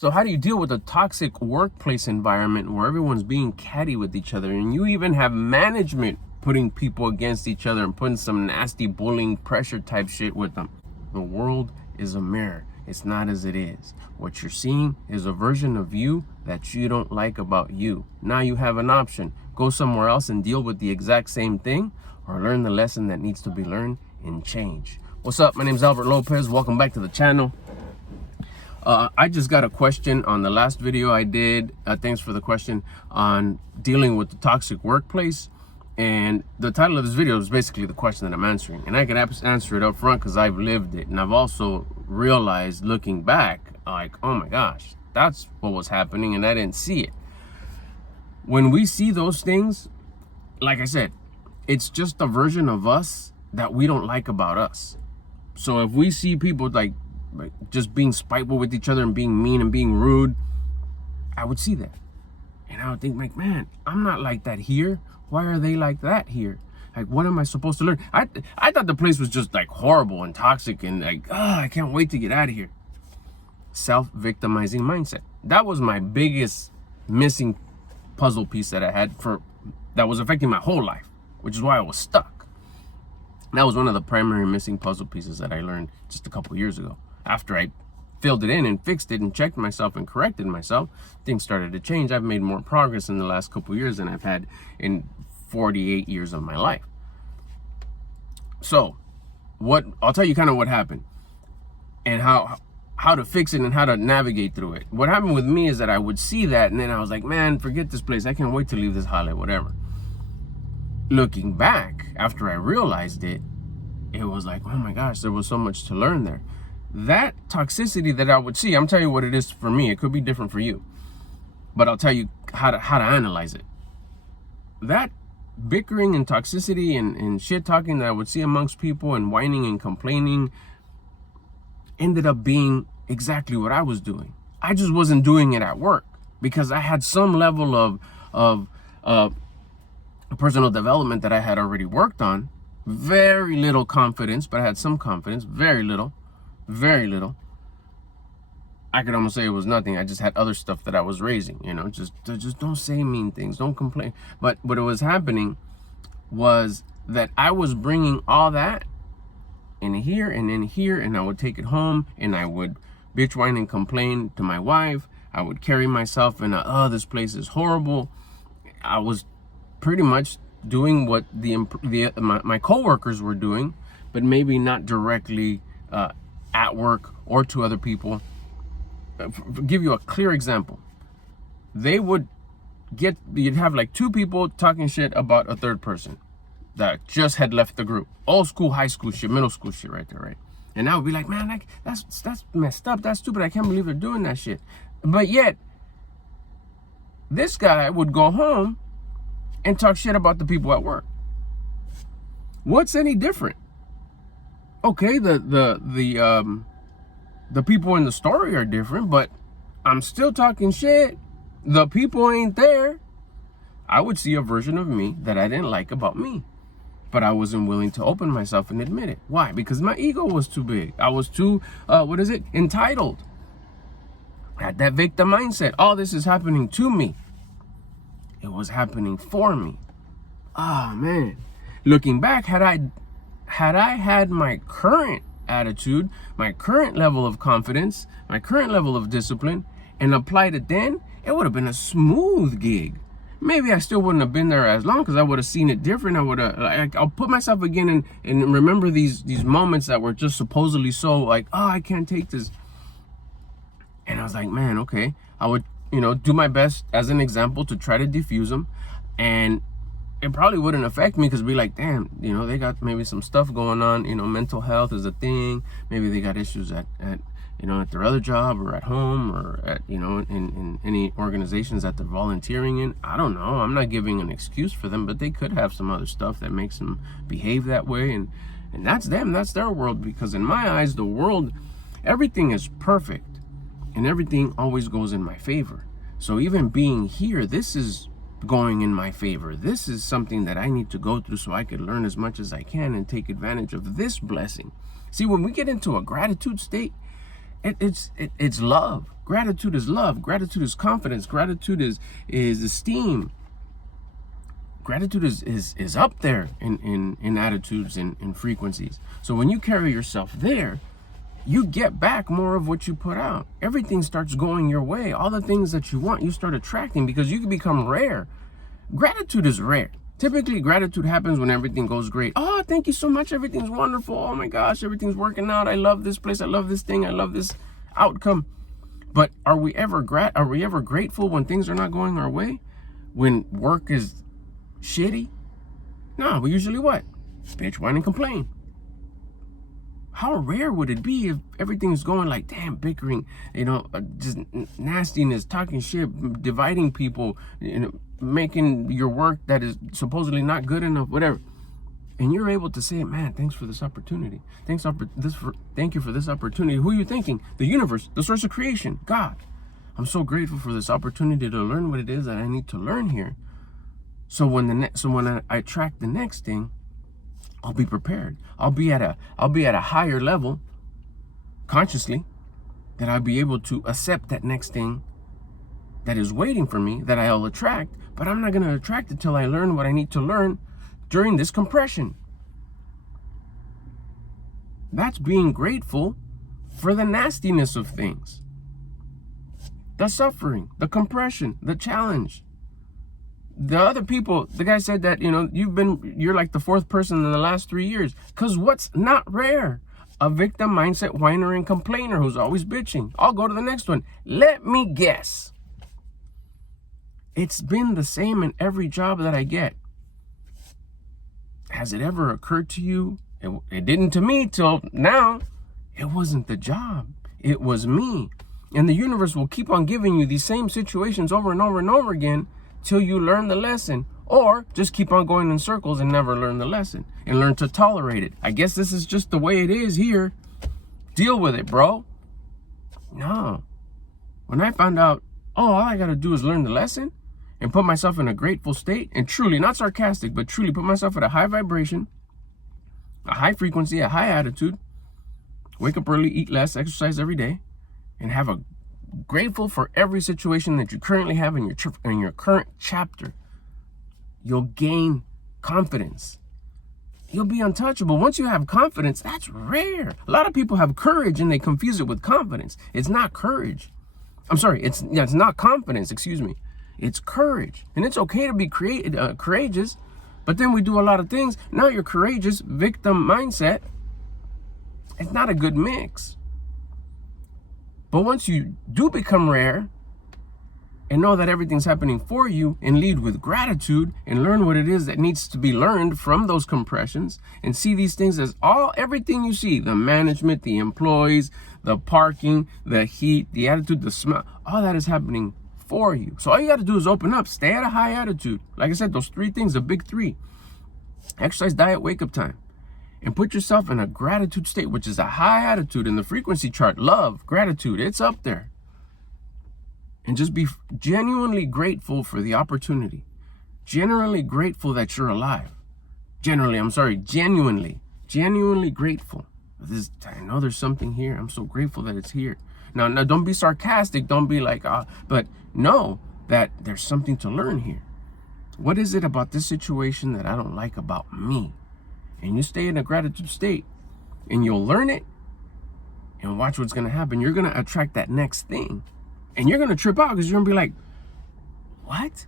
So how do you deal with a toxic workplace environment where everyone's being catty with each other, and you even have management putting people against each other and putting some nasty bullying pressure type shit with them? The world is a mirror. It's not as it is. What you're seeing is a version of you that you don't like about you. Now you have an option. Go somewhere else and deal with the exact same thing, or learn the lesson that needs to be learned and change. What's up? My name is Albert Lopez. Welcome back to the channel. I just got a question on the last video I did. Thanks for the question on dealing with the toxic workplace. And the title of this video is basically the question that I'm answering. And I can answer it up front because I've lived it. And I've also realized looking back, like, oh my gosh, that's what was happening and I didn't see it. When we see those things, like I said, it's just a version of us that we don't like about us. So if we see people like just being spiteful with each other and being mean and being rude, I would see that. And I would think, like, man, I'm not like that here. Why are they like that here? Like, what am I supposed to learn? I thought the place was just like horrible and toxic and like, I can't wait to get out of here. Self-victimizing mindset. That was my biggest missing puzzle piece that I had that was affecting my whole life, which is why I was stuck. That was one of the primary missing puzzle pieces that I learned just a couple years ago. After I filled it in and fixed it and checked myself and corrected myself, things started to change. I've made more progress in the last couple years than I've had in 48 years of my life. So I'll tell you kind of what happened and how to fix it and how to navigate through it. What happened with me is that I would see that and then I was like, man, forget this place. I can't wait to leave this holiday, whatever. Looking back, after I realized it, it was like, oh my gosh, there was so much to learn there. That toxicity that I would see, I'm telling you what it is for me. It could be different for you, but I'll tell you how to analyze it. That bickering and toxicity and shit talking that I would see amongst people and whining and complaining ended up being exactly what I was doing. I just wasn't doing it at work because I had some level of personal development that I had already worked on. Very little confidence, but I had some confidence. Very little. I could almost say it was nothing. I just had other stuff that I was raising, just don't say mean things, don't complain. But what was happening was that I was bringing all that in here and in here, and I would take it home and I would bitch, whine, and complain to my wife. I would carry myself in this place is horrible. I was pretty much doing what my coworkers were doing, but maybe not directly at work or to other people. Give you a clear example. You'd have like two people talking shit about a third person that just had left the group. Old school, high school shit, middle school shit right there, right? And I would be like, man, that's messed up, that's stupid, I can't believe they're doing that shit. But yet, this guy would go home and talk shit about the people at work. What's any different? Okay, the people in the story are different, but I'm still talking shit. The people ain't there. I would see a version of me that I didn't like about me, but I wasn't willing to open myself and admit it. Why? Because my ego was too big. I was too, entitled. I had that victim mindset. All this is happening to me. It was happening for me. Man. Looking back, had I had my current attitude, my current level of confidence, my current level of discipline, and applied it then, it would have been a smooth gig. Maybe I still wouldn't have been there as long because I would have seen it different. I would have, I'll put myself again and remember these moments that were just supposedly so like, I can't take this. And I was like, man, okay. I would, do my best as an example to try to diffuse them. And it probably wouldn't affect me because be like, damn, they got maybe some stuff going on. Mental health is a thing. Maybe they got issues at their other job or at home or at, in any organizations that they're volunteering in. I don't know. I'm not giving an excuse for them, but they could have some other stuff that makes them behave that way. And that's them. That's their world. Because in my eyes, the world, everything is perfect and everything always goes in my favor. So even being here, this is going in my favor. This is something that I need to go through so I could learn as much as I can and take advantage of this blessing. See, when we get into a gratitude state, it's love. Gratitude is love. Gratitude is confidence. Gratitude is esteem. Gratitude is up there in attitudes and in frequencies. So when you carry yourself there, you get back more of what you put out. Everything starts going your way. All the things that you want, you start attracting because you can become rare. Gratitude is rare. Typically, gratitude happens when everything goes great. Oh, thank you so much. Everything's wonderful. Oh my gosh, everything's working out. I love this place. I love this thing. I love this outcome. But are we ever grateful when things are not going our way? When work is shitty? No, we usually what? Bitch, whine, and complain. How rare would it be if everything's going like, damn, bickering, just nastiness, talking shit, dividing people, making your work that is supposedly not good enough, whatever. And you're able to say, man, thanks for this opportunity. Thank you for this opportunity. Who are you thanking? The universe, the source of creation, God. I'm so grateful for this opportunity to learn what it is that I need to learn here. So when I track the next thing, I'll be prepared. I'll be at a higher level consciously, that I'll be able to accept that next thing that is waiting for me, that I'll attract. But I'm not going to attract it till I learn what I need to learn during this compression. That's being grateful for the nastiness of things, the suffering, the compression, the challenge. The other people, the guy said that, you're like the fourth person in the last 3 years. Because what's not rare? A victim mindset whiner and complainer who's always bitching. I'll go to the next one. Let me guess. It's been the same in every job that I get. Has it ever occurred to you? It didn't to me till now. It wasn't the job. It was me. And the universe will keep on giving you these same situations over and over and over again till you learn the lesson, or just keep on going in circles and never learn the lesson and learn to tolerate it. I guess this is just the way it is here. Deal with it, bro. No. When I found out, all I got to do is learn the lesson and put myself in a grateful state, and truly, not sarcastic, but truly put myself at a high vibration, a high frequency, a high attitude, wake up early, eat less, exercise every day, and have a grateful for every situation that you currently have in your current chapter, you'll gain confidence. You'll be untouchable. Once you have confidence, that's rare. A lot of people have courage and they confuse it with confidence. It's not courage. I'm sorry. It's not confidence. Excuse me. It's courage. And it's okay to be courageous, but then we do a lot of things. Now you're courageous, victim mindset. It's not a good mix. But once you do become rare and know that everything's happening for you, and lead with gratitude and learn what it is that needs to be learned from those compressions, and see these things as everything you see, the management, the employees, the parking, the heat, the attitude, the smell, all that is happening for you. So all you got to do is open up, stay at a high attitude. Like I said, those 3 things, the big 3: exercise, diet, wake up time. And put yourself in a gratitude state, which is a high attitude in the frequency chart. Love, gratitude, it's up there. And just be genuinely grateful for the opportunity. Genuinely grateful that you're alive. Genuinely grateful. I know there's something here. I'm so grateful that it's here. Now don't be sarcastic. Don't be like, but know that there's something to learn here. What is it about this situation that I don't like about me? And you stay in a gratitude state, and you'll learn it, and watch what's going to happen. You're going to attract that next thing, and you're going to trip out because you're going to be like, what?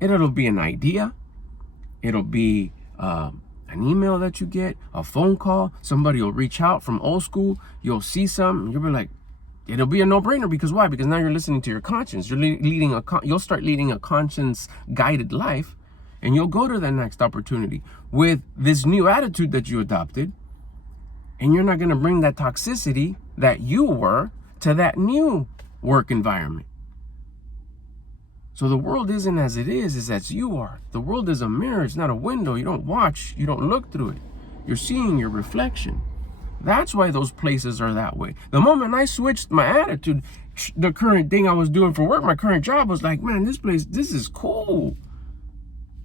It'll be an idea. It'll be an email that you get, a phone call. Somebody will reach out from old school. You'll see something. You'll be like, it'll be a no-brainer. Because why? Because now you're listening to your conscience. You'll start leading a conscience-guided life. And you'll go to that next opportunity with this new attitude that you adopted. And you're not going to bring that toxicity that you were to that new work environment. So the world isn't as it is as you are. The world is a mirror. It's not a window. You don't watch. You don't look through it. You're seeing your reflection. That's why those places are that way. The moment I switched my attitude, the current thing I was doing for work, my current job was like, man, this is cool.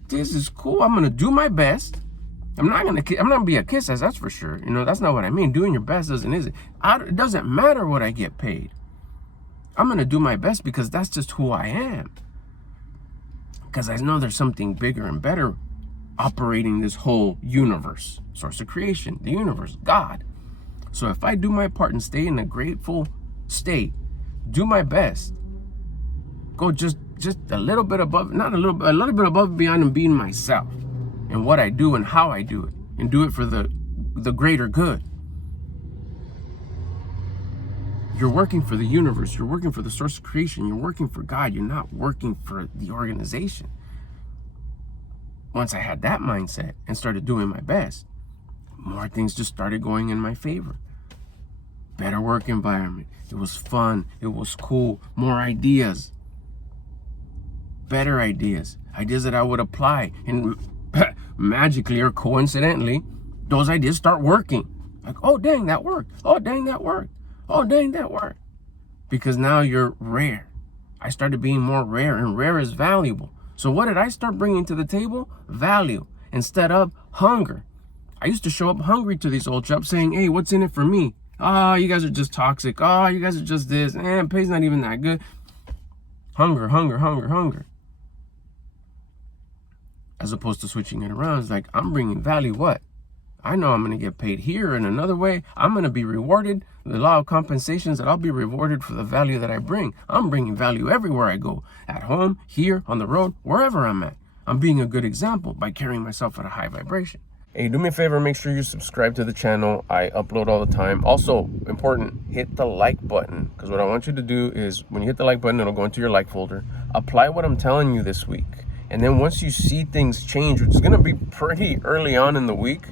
This is cool. I'm going to do my best. I'm not going to be a kiss ass, that's for sure. That's not what I mean. Doing your best it doesn't matter what I get paid. I'm going to do my best because that's just who I am. Because I know there's something bigger and better operating this whole universe, source of creation, the universe, God. So if I do my part and stay in a grateful state, do my best, go just a little bit above, not a little bit above and beyond, and being myself and what I do and how I do it, and do it for the greater good. You're working for the universe. You're working for the source of creation. You're working for God. You're not working for the organization. Once I had that mindset and started doing my best, more things just started going in my favor. Better work environment. It was fun. It was cool. More ideas. Better ideas. Ideas that I would apply. And magically or coincidentally, those ideas start working. Like, oh, dang, that worked. Oh, dang, that worked. Oh, dang, that worked. Because now you're rare. I started being more rare, and rare is valuable. So what did I start bringing to the table? Value instead of hunger. I used to show up hungry to these old jobs saying, hey, what's in it for me? Oh, you guys are just toxic. Oh, you guys are just this. Pay's not even that good. Hunger, hunger, hunger, hunger. As opposed to switching it around, it's like, I'm bringing value. What? I know I'm going to get paid here in another way. I'm going to be rewarded. The law of compensation is that I'll be rewarded for the value that I bring. I'm bringing value everywhere I go. At home, here, on the road, wherever I'm at. I'm being a good example by carrying myself at a high vibration. Hey, do me a favor, make sure you subscribe to the channel. I upload all the time. Also, important, hit the like button. Because what I want you to do is, when you hit the like button, it'll go into your like folder. Apply what I'm telling you this week. And then once you see things change, which is going to be pretty early on in the week,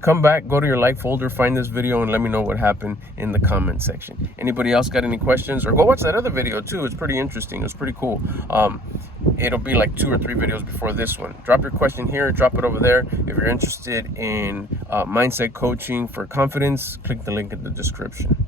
come back, go to your like folder, find this video, and let me know what happened in the comment section. Anybody else got any questions? Or go watch that other video too. It's pretty interesting. It's pretty cool. It'll be like 2 or 3 videos before this one. Drop your question here, drop it over there. If you're interested in mindset coaching for confidence, click the link in the description.